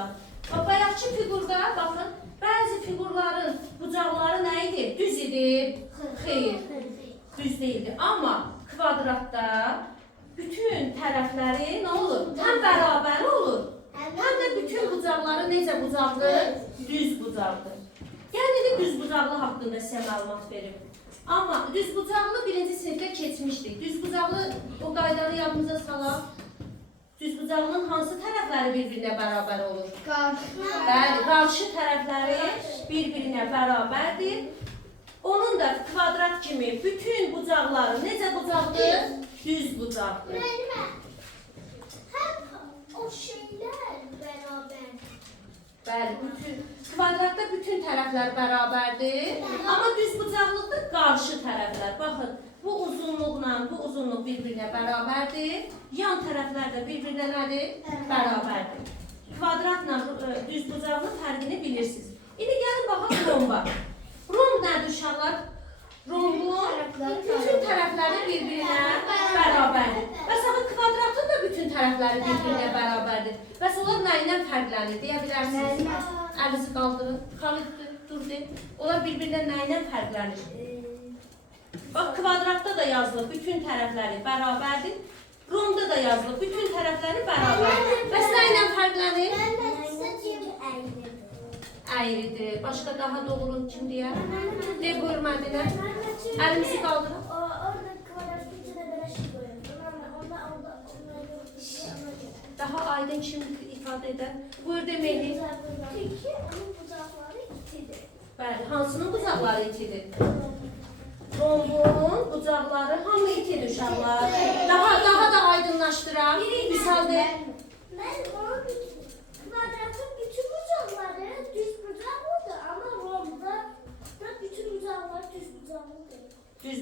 bucaq. Bayaqçı fiqurda baxın, bəzi fiqurların bucaqları nə idi? Düz idi. Xeyr, düz değildi. Amma kvadratda bütün tərəfləri nə olur? Həm bərabər olur, həm də bütün bucaqları necə bucaqdır? Düz bucaqdır. Yəni də düz bucaqlı haqqında sizə məlumat verim. Amma düz bucaqlı birinci sinifdə keçmişdik. Düz bucaqlı o qaydanı yadınıza salaq. Düz bucaqlının hansı tərəfləri bir-birinə bərabər olur? Bəli, qarşı tərəfləri bir-birinə bərabərdir. Onun da kvadrat kimi bütün bucaqları necə bucaqdır? Düz bucaqdır. Həm o şeylər bərabər. Bəli, kvadratda bütün tərəflər bərabərdir. Amma düz bucaqlıqda qarşı tərəflər. Baxın, bu uzunluqla bu uzunluq bir-birinə bərabərdir. Yan tərəflər də bir-birinə nədir? Bərabərdir. Kvadratla düz bucaqlıq fərqini bilirsiniz. İndi gəlin baxaq romba. Romb nədir uşaqlar? Rombun bütün tərəfləri bir-birinə bərabərdir. Bəs axı kvadratın da bütün tərəfləri bir-birinə bərabərdir. Bəs onlar nə ilə fərqlənir deyə bilərsiniz? Əlinizi qaldırın. Xalid dur de. Onlar bir-birindən nə ilə fərqlənir? Bax, kvadratda da yazılıb bütün tərəfləri bərabərdir. Romda da yazılıb bütün tərəfləri bərabərdir. Bəs nə ilə fərqlənir? Əyridir. Başqa daha doğru kim deyər? De buyurmadınlar. Əlimizi qaldırın. Orada kvadratın içine belə şey qoyuyorum. Onda Daha aydın kim ifadə edər? Buyur deməkdir. çünkü onun bucaqları itidir. Bəli, hansının bucaqları itidir? Rombun bucaqları hamı itidir uşaqlar. Daha da aydınlaşdıraq. Misal de. Ben onun kvadratın bütün bucaqları düz bucaqlıdır ama romda bütün bucaqlar düz bucaqlıdır. Düz